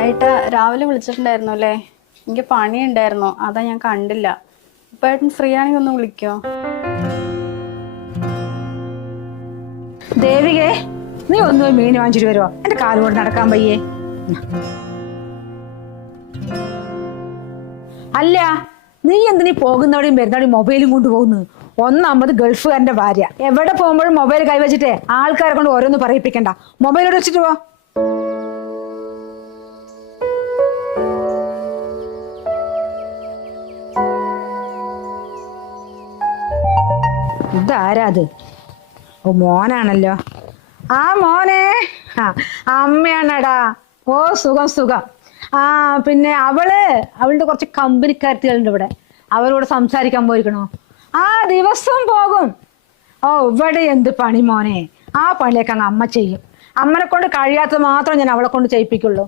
ഏട്ടാ രാവിലെ വിളിച്ചിട്ടുണ്ടായിരുന്നു അല്ലേ? എനിക്ക് പണിയുണ്ടായിരുന്നു, അതാ ഞാൻ കണ്ടില്ല. ഇപ്പൊ ഏട്ടൻ ഫ്രീ ആണെങ്കിൽ ഒന്ന് വിളിക്കോ? ദേവികേ, നീ ഒന്ന് പോയി മീൻ വാങ്ങിച്ചിട്ട് വരുമോ? എന്റെ കാലുകൊണ്ട് നടക്കാൻ വയ്യേ. അല്ല, നീ എന്തിനീ പോകുന്നവിടെയും വരുന്നവിടെയും മൊബൈലും കൊണ്ട് പോകുന്നു? ഒന്നാമത് ഗൾഫുകാരന്റെ ഭാര്യ, എവിടെ പോകുമ്പോഴും മൊബൈൽ കൈവച്ചിട്ടേ ആൾക്കാരെ കൊണ്ട് ഓരോന്ന് പറയിപ്പിക്കണ്ട. മൊബൈലോട് വെച്ചിട്ട് പോ. ഇതാരാ അത്? ഓ, മോനാണല്ലോ. ആ മോനെ, ആ അമ്മയാണടാ. ഓ സുഖം സുഖം. ആ പിന്നെ അവളുടെ കുറച്ച് കമ്പനിക്കാരത്തികളുണ്ട് ഇവിടെ, അവരോട് സംസാരിക്കാൻ പോയിരിക്കണോ? ആ ദിവസവും പോകും. ഓ ഇവിടെ എന്ത് പണി മോനെ, ആ പണിയൊക്കെ അങ്ങ് അമ്മ ചെയ്യും. അമ്മനെ കൊണ്ട് കഴിയാത്തത് മാത്രം ഞാൻ അവളെ കൊണ്ട് ചെയ്യിപ്പിക്കുള്ളൂ.